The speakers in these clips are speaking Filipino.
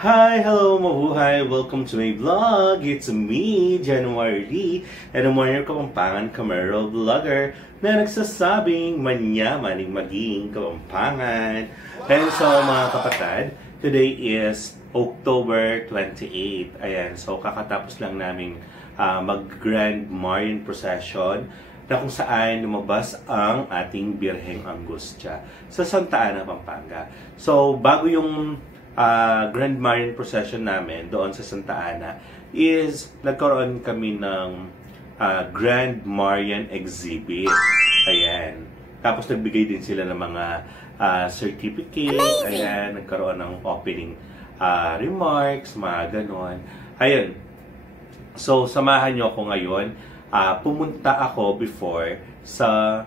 Hi! Hello mabuhay! Welcome to my vlog! It's me, January Lee, and I'm one of your Kapampangan Camaro vlogger na nagsasabing manyamaning maging Kapampangan. And so mga kapatid, today is October 28. Ayan, so kakatapos lang namin mag-Grand Marian Procession na kung saan lumabas ang ating Birheng Angustia sa Santa Ana, Pampanga. So, bago yung Grand Marian Procession namin doon sa Santa Ana is nagkaroon kami ng Grand Marian Exhibit. Ayan. Tapos nagbigay din sila ng mga certificate. Amazing! Ayan. Nagkaroon ng opening remarks, mga ganon. Ayun. So, samahan nyo ako ngayon. Pumunta ako before sa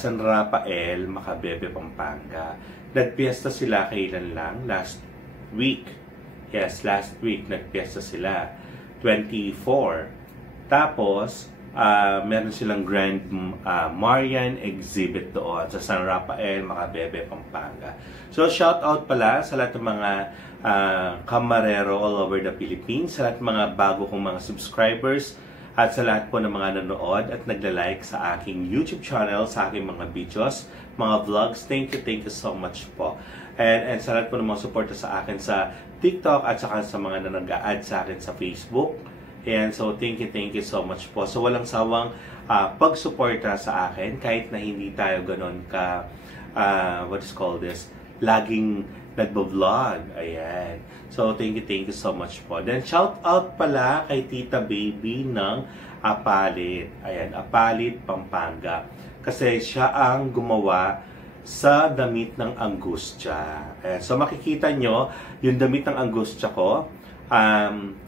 San Rafael, Macabebe, Pampanga. Nagpiesta sila kailan lang? Last week. Yes, last week nagpiesta sila. 24. Tapos, meron silang Grand Marian Exhibit doon sa San Rafael, Macabebe, Pampanga. So, shout out pala sa lahat ng mga kamarero all over the Philippines, sa lahat ng mga bago kong mga subscribers, at sa lahat po ng mga nanonood at nagla-like sa aking YouTube channel, sa aking mga videos, mga vlogs. Thank you so much po. And sa lahat po ng mga suporta sa akin sa TikTok at saka sa mga na nag-a-add sa akin sa Facebook. And so, thank you so much po. So, walang sawang pagsuporta sa akin kahit na hindi tayo ganon ka, what is called this, laging nagbo-vlog. Ayan. So, thank you so much po. Then, shout out pala kay Tita Baby ng Apalit. Ayan, Apalit, Pampanga. Kasi siya ang gumawa sa damit ng Angustia. Ayan. So, makikita nyo yung damit ng Angustia ko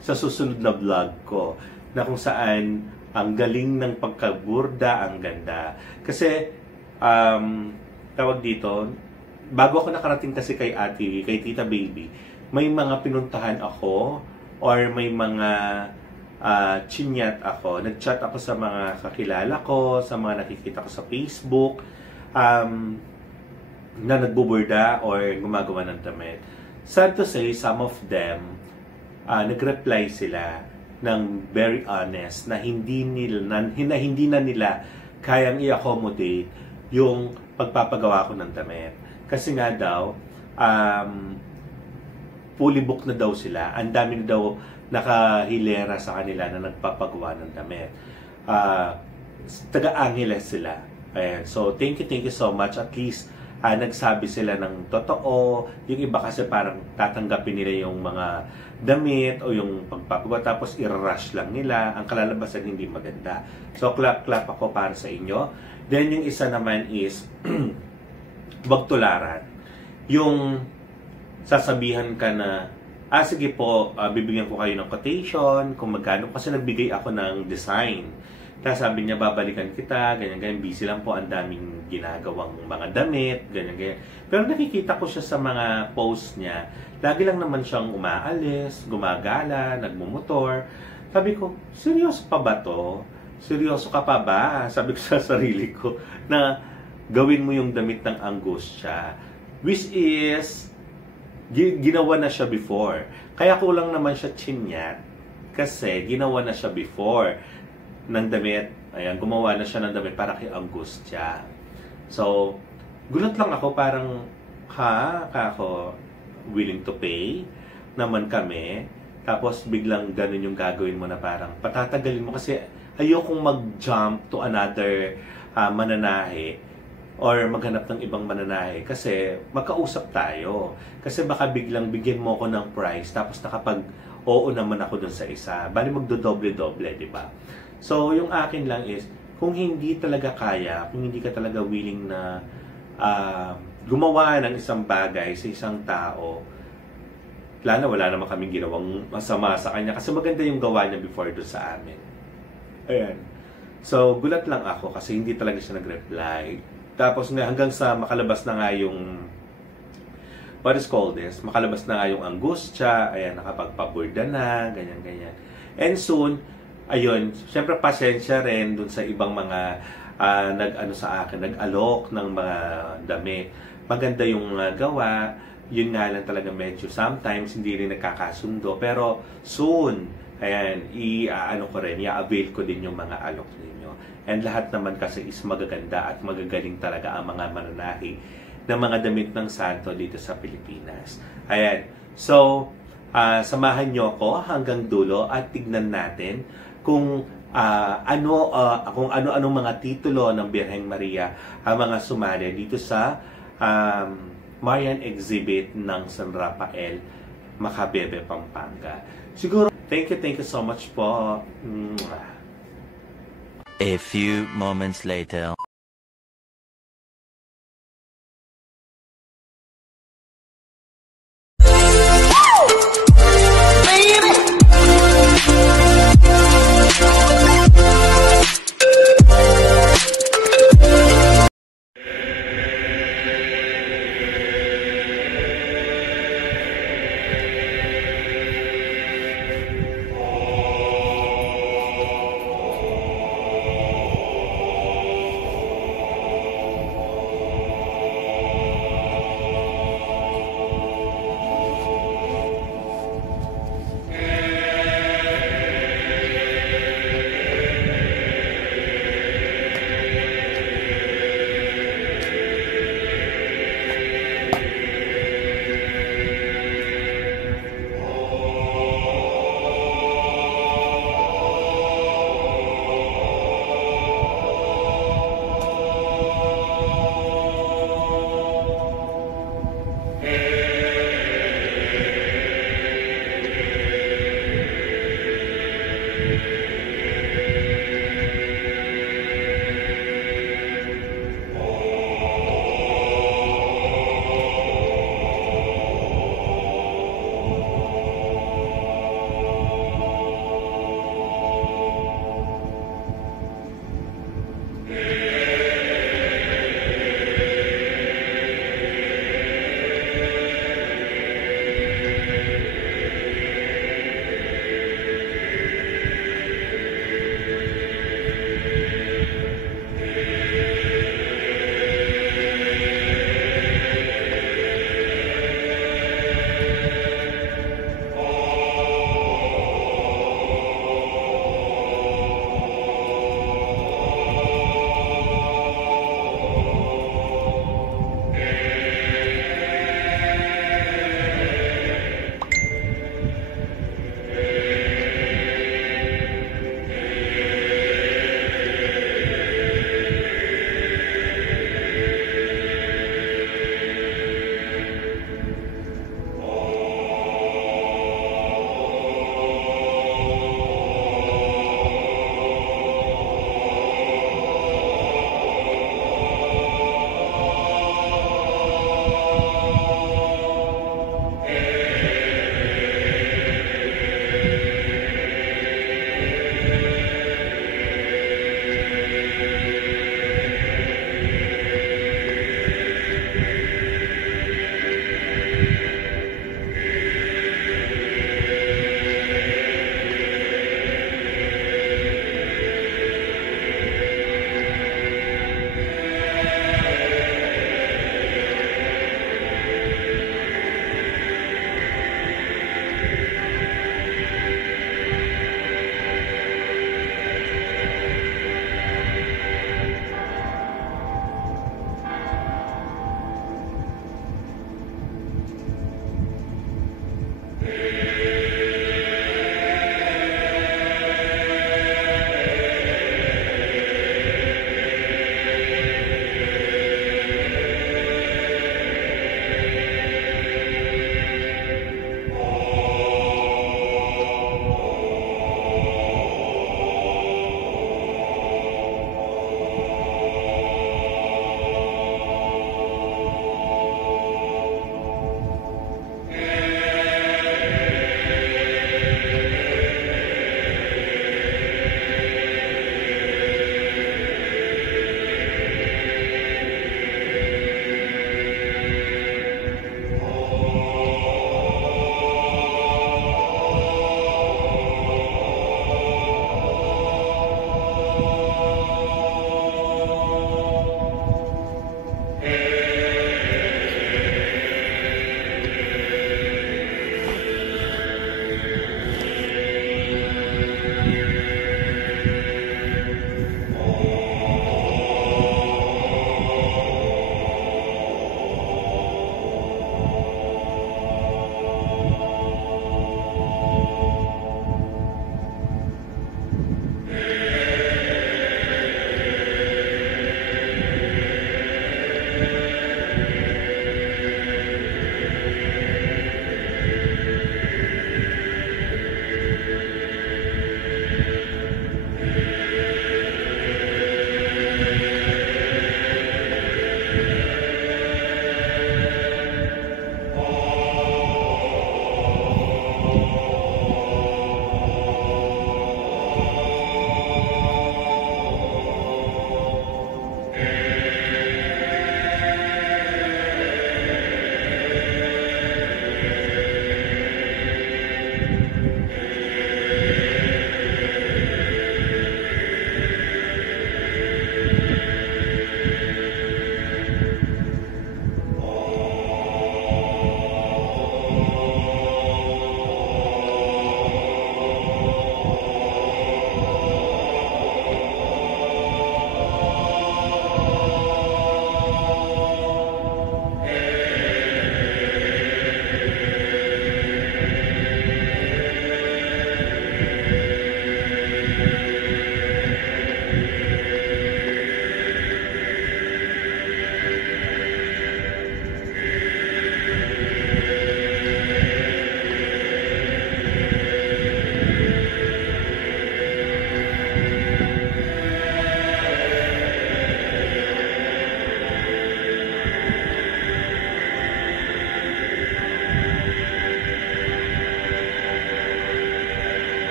sa susunod na vlog ko. Na kung saan ang galing ng pagkaburda, ang ganda. Kasi, tawag dito, bago ako nakarating kasi kay Tita Baby, may mga pinuntahan ako or may mga chinyat ako. Nag-chat ako sa mga kakilala ko, sa mga nakikita ko sa Facebook na nagbuburda or gumagawa ng damit. Sad to say, some of them nag-reply sila ng very honest na hindi na nila kayang i-accommodate yung pagpapagawa ko ng damit. Kasi nga daw, fully booked na daw sila. Ang dami na daw nakahilera sa kanila na nagpapagawa ng damit. Taga-Angeles sila. Ayan. So, thank you so much. At least, nagsabi sila ng totoo. Yung iba kasi parang tatanggapin nila yung mga damit o yung pagpapagawa tapos i-rush lang nila. Ang kalalabasan hindi maganda. So, clap ako para sa inyo. Then, yung isa naman is wag tularan. Yung sasabihan ka na, sige po, bibigyan ko kayo ng quotation, kung magkano, kasi nagbigay ako ng design. Tapos sabi niya, babalikan kita, ganyan, busy lang po, ang daming ginagawang mga damit, ganyan. Pero nakikita ko siya sa mga posts niya, lagi lang naman siyang umaalis, gumagala, nagmumotor. Sabi ko, seryoso pa ba to? Seryoso ka pa ba? Sabi ko sa sarili ko, na gawin mo yung damit ng Angustia. Which is, ginawa na siya before. Kaya kulang naman siya chinyat kasi ginawa na siya before ng damit. Ayan, gumawa na siya ng damit para kay Angustia. So, gulat lang ako, parang ako willing to pay naman kami. Tapos biglang ganun yung gagawin mo na parang patatagalin mo kasi ayokong mag-jump to another mananahe or maghanap ng ibang mananahe kasi magkausap tayo. Kasi baka biglang bigyan mo ako ng price tapos nakapag-oo naman ako dun sa isa. Bali magdodoble-doble, di ba? So, yung akin lang is, kung hindi talaga kaya, kung hindi ka talaga willing na gumawa ng isang bagay sa isang tao, wala naman kaming ginawang masama sa kanya kasi maganda yung gawa niya before doon sa amin. Ayan. So, gulat lang ako kasi hindi talaga siya nag-reply. Tapos hanggang sa makalabas na nga yung what is called this? Makalabas na nga yung Angustia, ayan, nakapagpaburda na, ganyan. And soon, ayun, syempre pasensya rin dun sa ibang mga nag-alok ng mga damit. Maganda yung gawa, yun nga lang talaga medyo sometimes hindi rin nagkakasundo. Pero soon, ayan, ano ko rin, i-avail ko din yung mga alok ninyo. And lahat naman kasi is magaganda at magagaling talaga ang mga mananahi ng mga damit ng santo dito sa Pilipinas. Ayan. So, samahan nyo ako hanggang dulo at tignan natin kung ano-anong mga titulo ng Birheng Maria ang mga sumali dito sa Marian Exhibit ng San Rafael, Macabebe, Pampanga. Siguro, thank you so much po. A few moments later.